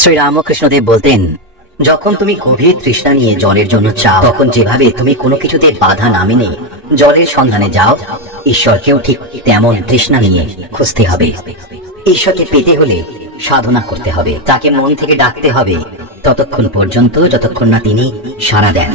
শ্রীরামকৃষ্ণদেব বলতেন, যখন তুমি গভীর তৃষ্ণা নিয়ে জলের জন্য চাও, তখন যেভাবে তুমি কোনো কিছুতে বাধা না মেনে জলের সন্ধানে যাও, ঈশ্বরকেও ঠিক তেমন তৃষ্ণা নিয়ে খুঁজতে হবে। ঈশ্বরকে পেতে হলে সাধনা করতে হবে, তাকে মন থেকে ডাকতে হবে ততক্ষণ পর্যন্ত যতক্ষণ না তিনি সাড়া দেন।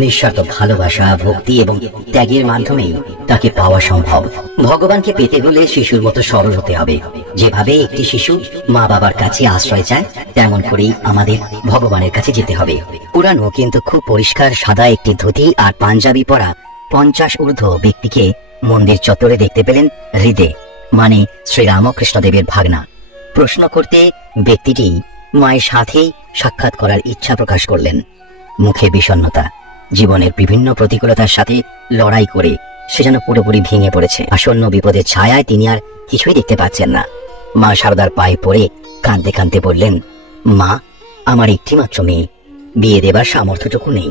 নিঃস্বার্থ ভালোবাসা, ভক্তি এবং ত্যাগের মাধ্যমেই তাকে পাওয়া সম্ভব। ভগবানকে পেতে হলে শিশুর মতো সরল হতে হবে। যেভাবে একটি শিশু মা বাবার কাছে আশ্রয় চায়, তেমন করেই আমাদের ভগবানের কাছে যেতে হবে। পুরানো কিন্তু খুব পরিষ্কার সাদা একটি ধুতি আর পাঞ্জাবি পরা 50 ঊর্ধ্ব ব্যক্তিকে মন্দির চত্বরে দেখতে পেলেন হৃদে, মানে শ্রীরামকৃষ্ণদেবের ভাগনা। প্রশ্ন করতে ব্যক্তিটি মায়ের সাথেই সাক্ষাৎ করার ইচ্ছা প্রকাশ করলেন। মুখে বিষণ্ণতা, জীবনের বিভিন্ন প্রতিকূলতার সাথে লড়াই করে সে যেন পুরোপুরি ভেঙে পড়েছে। আসন্ন বিপদের ছায়ায় তিনি আর কিছুই দেখতে পাচ্ছেন না। মা শারদার পায়ে পড়ে কাঁদতে কাঁদতে বললেন, মা, আমার একটি মাত্র মেয়ে, বিয়ে দেবার সামর্থ্যটুকু নেই।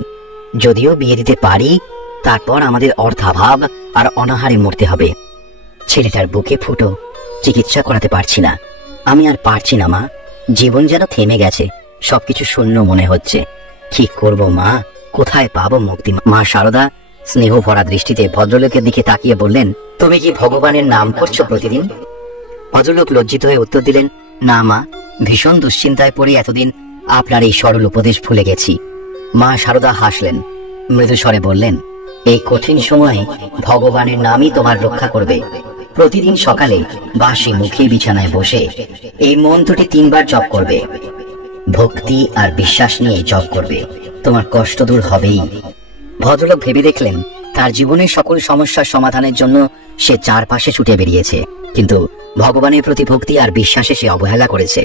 যদিও বিয়ে দিতে পারি, তারপর আমাদের অর্থাভাব আর অনাহারে মরতে হবে। ছেলেটার বুকে ফুটো, চিকিৎসা করাতে পারছি না। আমি আর পারছি না মা, জীবন যেন থেমে গেছে, সবকিছু শূন্য মনে হচ্ছে। কি করব মা, কোথায় পাবো মুক্তি? মা শারদা স্নেহ ভরা দৃষ্টিতে ভদ্রলোকের দিকে তাকিয়ে বললেন, তুমি কি ভগবানের নাম করছো প্রতিদিন? ভদ্রলোক লজ্জিত হয়ে উত্তর দিলেন, না মা, ভীষণ দুশ্চিন্তায় পড়ে এতদিন আপনার এই সরল উপদেশ ভুলে গেছি। মা শারদা হাসলেন, মৃদু স্বরে বললেন, এই কঠিন সময়ে ভগবানের নামই তোমার রক্ষা করবে। প্রতিদিন সকালে বাসি মুখে বিছানায় বসে এই মন্ত্রটি 3 বার জপ করবে। ভক্তি আর বিশ্বাস নিয়ে জপ করবে, তোমার কষ্ট দূর হবেই। ভদ্রলোক ভেবে দেখলেন, তার জীবনের সকল সমস্যার সমাধানের জন্য সে চারপাশে ছুটে বেরিয়েছে, কিন্তু ভগবানের প্রতি ভক্তি আর বিশ্বাসে সে অবহেলা করেছে।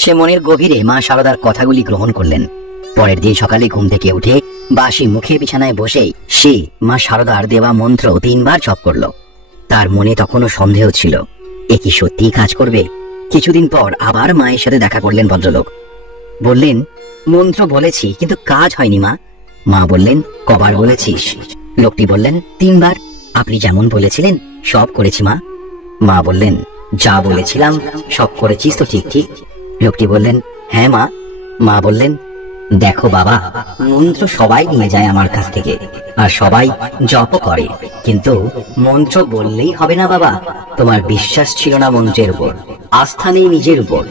সে মনের গভীরে মা শারদার কথাগুলি গ্রহণ করলেন। পরের দিন সকালে ঘুম থেকে উঠে বাসি মুখে বিছানায় বসেই সে মা শারদার দেওয়া মন্ত্র 3 বার জপ করল। তার মনে তখনও সন্দেহ ছিল, এ কি সত্যিই কাজ করবে? কিছুদিন পর আবার মায়ের সাথে দেখা করলেন ভদ্রলোক। বললেন, মন্ত্র বলেছি কিন্তু কাজ হয়নি মা। মা বললেন, কবার বলেছিস? লোকটি বললেন, 3 বার। আপনি যেমন বলেছিলেন সব করেছি মা। মা বললেন, যা বলেছিলাম সব করেছিস তো ঠিক ঠিক? লোকটি বললেন, হ্যাঁ মা। মা বললেন, দেখো বাবা, মন্ত্র সবাই নিয়ে যায় আমার কাছ থেকে আর সবাই জপ করে, কিন্তু মন্ত্র বললেই হবে না বাবা। তোমার বিশ্বাস ছিল না মন্ত্রের উপর, আস্থা নেই নিজের উপর।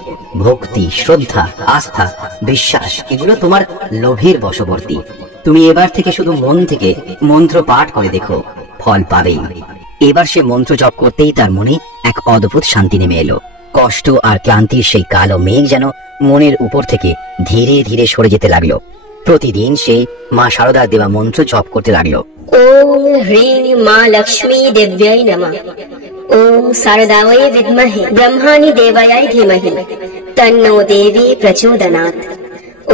ভক্তি, শ্রদ্ধা, আস্থা, বিশ্বাস এগুলো তোমার লোভের বশবর্তী। তুমি এবার থেকে শুধু মন থেকে মন্ত্র পাঠ করে দেখো, ফল পাবেই। এবার সে মন্ত্র জপ করতেই তার মনে এক অদ্ভুত শান্তি নেমে এলো। কষ্ট আর ক্লান্তির সেই কালো মেঘ যেন মনের উপর থেকে ধীরে ধীরে সরে যেতে লাগলো। প্রতিদিন সে মা শারদার দেওয়া মন্ত্র জপ করতে লাগলো। ওম হ্রিং মা লক্ষ্মী দেব্যাই নমঃ। ওম শারদায় বিদ্মহে ব্রহ্মাণি দেবায় ধীমহি তন্নো দেবী প্রচোদনাৎ।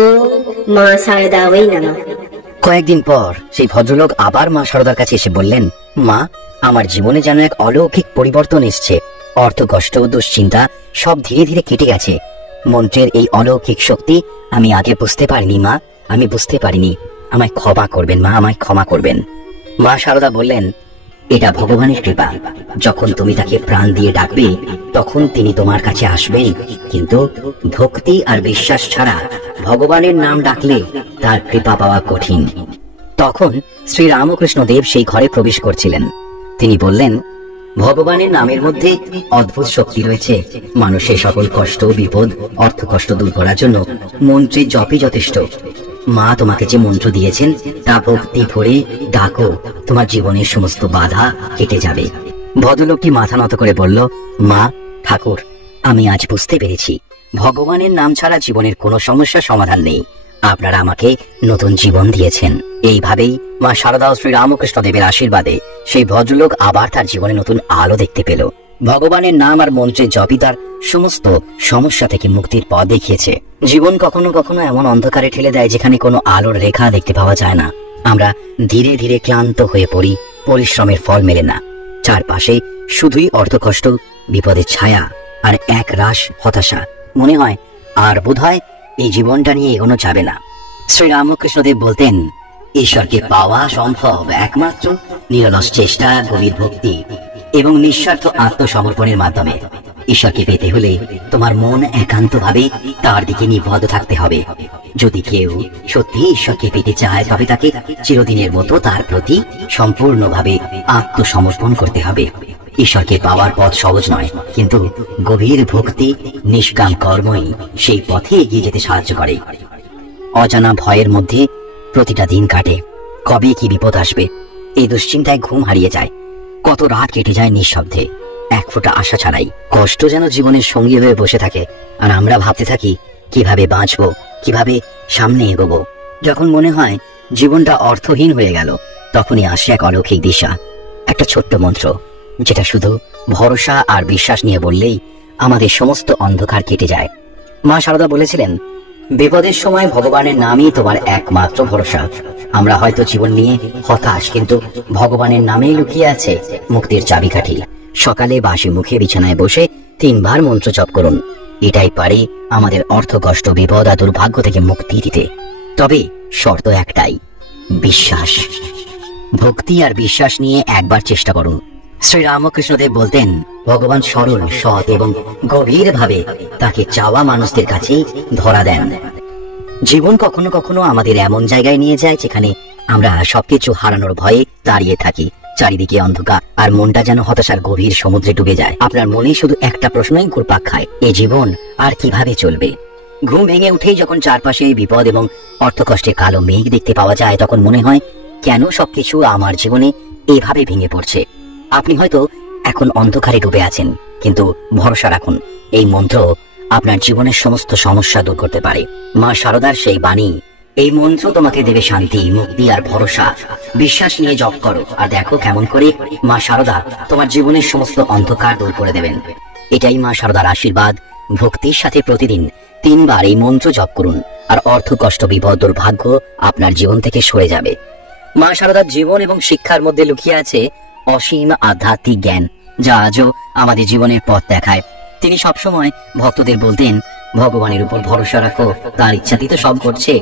ওম মা শারদায় নমঃ। কয়েকদিন পর সেই ভদ্রলোক আবার মা শারদার কাছে এসে বললেন, মা, আমার জীবনে যেন এক অলৌকিক পরিবর্তন এসছে। অর্থ কষ্ট, দুশ্চিন্তা সব ধীরে ধীরে কেটে গেছে। মন্ত্রের এই অলৌকিক শক্তি আমি আগে বুঝতে পারিনি মা, আমি বুঝতে পারিনি। আমায় ক্ষমা করবেন মা, আমায় ক্ষমা করবেন। মা শারদা বললেন, এটা ভগবানের কৃপা। যখন তুমি তাকে প্রাণ দিয়ে ডাকবে তখন তিনি তোমার কাছে আসবেন, কিন্তু ভক্তি আর বিশ্বাস ছাড়া ভগবানের নাম ডাকলে তার কৃপা পাওয়া কঠিন। তখন শ্রী রামকৃষ্ণদেব সেই ঘরে প্রবেশ করছিলেন। তিনি বললেন, ভগবানের নামের মধ্যে অদ্ভুত শক্তি রয়েছে। মানুষের সকল কষ্ট, বিপদ, অর্থ কষ্ট দূর করার জন্য মন্ত্রের জপই যথেষ্ট। মা তোমাকে যে মন্ত্র দিয়েছেন তা ভক্তি ভরে ডাকো, তোমার জীবনের সমস্ত বাধা কেটে যাবে। ভদ্রলোকটি মাথা নত করে বলল, মা, ঠাকুর, আমি আজ বুঝতে পেরেছি ভগবানের নাম ছাড়া জীবনের কোনো সমস্যার সমাধান নেই। আপনারা আমাকে নতুন জীবন দিয়েছেন। এইভাবেই মা শারদা ও শ্রী রামকৃষ্ণদেবের আশীর্বাদে সেই ভদ্রলোক আবার তার জীবনে নতুন আলো দেখতে পেল। ভগবানের নাম আর মন্ত্রের জপই তার সমস্ত সমস্যা থেকে মুক্তির পথ দেখিয়েছে। জীবন কখনো কখনো এমন অন্ধকারে ঠেলে দেয় যেখানে কোনো আলোর রেখা দেখতে পাওয়া যায় না। আমরা ধীরে ধীরে ক্লান্ত হয়ে পড়ি, পরিশ্রমের ফল মেলে না। চারপাশে শুধুই অর্থকষ্ট, বিপদের ছায়া আর এক রাশ হতাশা। মনে হয় আর বোধহয় এই জীবনটা নিয়ে এগোনো যাবে না। শ্রী রামকৃষ্ণদেব বলতেন, ঈশ্বরকে পাওয়া সম্ভব একমাত্র নিরলস চেষ্টা, গভীর ভক্তি এবং নিঃস্বার্থ আত্মসমর্পণের মাধ্যমে। ঈশ্বরকে পেতে হলে তোমার মন একান্তভাবে তার দিকে নিবদ্ধ থাকতে হবে। যদি কেউ সত্যি ঈশ্বরকে পেতে চায় তবে তাকে চিরদিনের মতো তার প্রতি সম্পূর্ণভাবে আত্মসমর্পণ করতে হবে। ঈশ্বরকে পাওয়ার পথ সহজ নয়, কিন্তু গভীর ভক্তি, নিষ্কাম কর্মই সেই পথে এগিয়ে যেতে সাহায্য করে। অজানা ভয়ের মধ্যে প্রতিটা দিন কাটে। কবে কি বিপদ আসবে এই দুশ্চিন্তায় ঘুম হারিয়ে যায়। কত রাত কেটে যায় নিঃশব্দে, এক ফোঁটা আশা ছাড়াই। কষ্ট যেন জীবনের সঙ্গী হয়ে বসে থাকে, আর আমরা ভাবতে থাকি কিভাবে বাঁচবো, কিভাবে সামনে এগোবো। যখন মনে হয় জীবনটা অর্থহীন হয়ে গেল, তখনই আসে এক অলৌকিক দিশা, একটা ছোট্ট মন্ত্র, যেটা শুধু ভরসা আর বিশ্বাস নিয়ে বললেই আমাদের সমস্ত অন্ধকার কেটে যায়। মা সারদা বলেছিলেন, বিপদের সময় ভগবানের নামই তোমার একমাত্র ভরসা। আমরা হয়তো জীবন নিয়ে হতাশ, কিন্তু ভগবানের নামেই লুকিয়ে আছে মুক্তির চাবিকাঠি। সকালে বাসি মুখে বিছানায় বসে 3 বার মন্ত্র জপ করুন। এটাই পারে আমাদের অর্থ কষ্ট, বিপদ আর দুর্ভাগ্য থেকে মুক্তি দিতে। তবে শর্ত একটাই, বিশ্বাস। ভক্তি আর বিশ্বাস নিয়ে একবার চেষ্টা করুন। শ্রী রামকৃষ্ণদেব বলতেন, ভগবান সরল, সৎ এবং গভীরভাবে তাকে চাওয়া মানুষদের কাছেই ধরা দেন। জীবন কখনো কখনো আমাদের এমন জায়গায় নিয়ে যায় যেখানে আমরা সবকিছু হারানোর ভয়ে দাঁড়িয়ে থাকি। চারিদিকে অন্ধকার, আর মনটা যেন হতাশার গভীর সমুদ্রে ডুবে যায়। আপনার মনে শুধু একটা প্রশ্নই ঘুরপাক খায়, এই জীবন আর কিভাবে চলবে? ঘুম ভেঙে উঠেই যখন চারপাশে বিপদ এবং অর্থকষ্টে কালো মেঘ দেখতে পাওয়া যায়, তখন মনে হয় কেন সবকিছু আমার জীবনে এভাবে ভেঙে পড়ছে। আপনি হয়তো এখন অন্ধকারে ডুবে আছেন, কিন্তু ভরসা রাখুন, এই মন্ত্র আপনার জীবনের সমস্ত সমস্যা দূর করতে পারে। মা শারদার সেই বাণী, এই মন্ত্র তোমাকে দেবে শান্তি, মুক্তি আর ভরসা। বিশ্বাস নিয়ে জপ করো, আর দেখো কেমন করে মা শারদা তোমার জীবনের সমস্ত অন্ধকার দূর করে দেবেন। এটাই মা শারদার আশীর্বাদ। ভক্তির সাথে প্রতিদিন 3 বার এই মন্ত্র জপ করুন, আর অর্থ কষ্ট, বিপদ, দুর্ভাগ্য আপনার জীবন থেকে সরে যাবে। মা শারদার জীবন এবং শিক্ষার মধ্যে লুকিয়ে আছে অসীম আধ্যাত্মিক জ্ঞান, যা আজও আমাদের জীবনের পথ দেখায়। তিনি সবসময় ভক্তদের বলতেন, ভগবানের উপর ভরসা রাখো, তার ইচ্ছাতেই তো সব ঘটছে।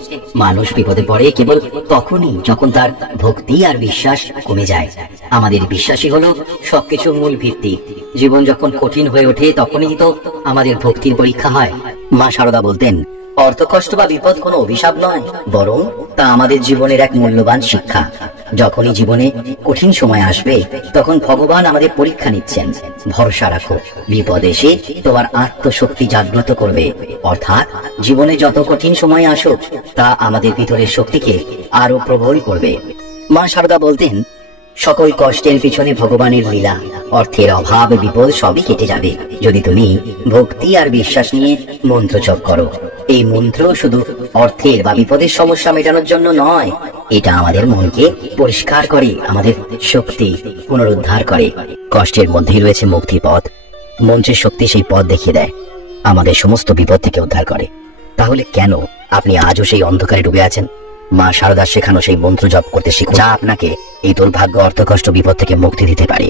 মানুষ বিপদে পড়ে কেবল তখনই যখন তার ভক্তি আর বিশ্বাস কমে যায়। আমাদের বিশ্বাসই হলো সবকিছুর মূল ভিত্তি। জীবন যখন কঠিন হয়ে ওঠে, তখনই তো আমাদের ভক্তির পরীক্ষা হয়। মা শারদা বলতেন, অর্থকষ্ট বা বিপদ কোনো অভিশাপ নয়, বরং তা আমাদের জীবনের এক মূল্যবান শিক্ষা। যখনই জীবনে কঠিন সময় আসবে, তখন ভগবান আমাদের পরীক্ষা নিচ্ছেন। ভরসা রাখো, বিপদ এসে তোমার আত্মশক্তি জাগ্রত করবে। অর্থাৎ জীবনে যত কঠিন সময় আসুক, তা আমাদের ভিতরের শক্তিকে আরো প্রবল করবে। মা শারদা বলতেন, সকল কষ্টের পিছনে ভগবানের লীলা। অর্থের অভাব, বিপদ সবই কেটে যাবে যদি তুমি ভক্তি আর বিশ্বাস নিয়ে মন্ত্র জপ করো। এই মন্ত্র শুধু অর্থের বা বিপদের সমস্যা মেটানোর জন্য নয়, এটা আমাদের মনকে পরিষ্কার করে, আমাদের শক্তি পুনরুদ্ধার করে। কষ্টের মধ্যেই রয়েছে মুক্তির পথ। মন্ত্রের শক্তি সেই পথ দেখিয়ে দেয়, আমাদের সমস্ত বিপদ থেকে উদ্ধার করে। তাহলে কেন আপনি আজও সেই অন্ধকারে ডুবে আছেন? মা শারদার শেখানো সেই মন্ত্র জপ করতে শিখুন, যা আপনাকে এই দুর্ভাগ্য, অর্থকষ্ট, বিপদ থেকে মুক্তি দিতে পারে।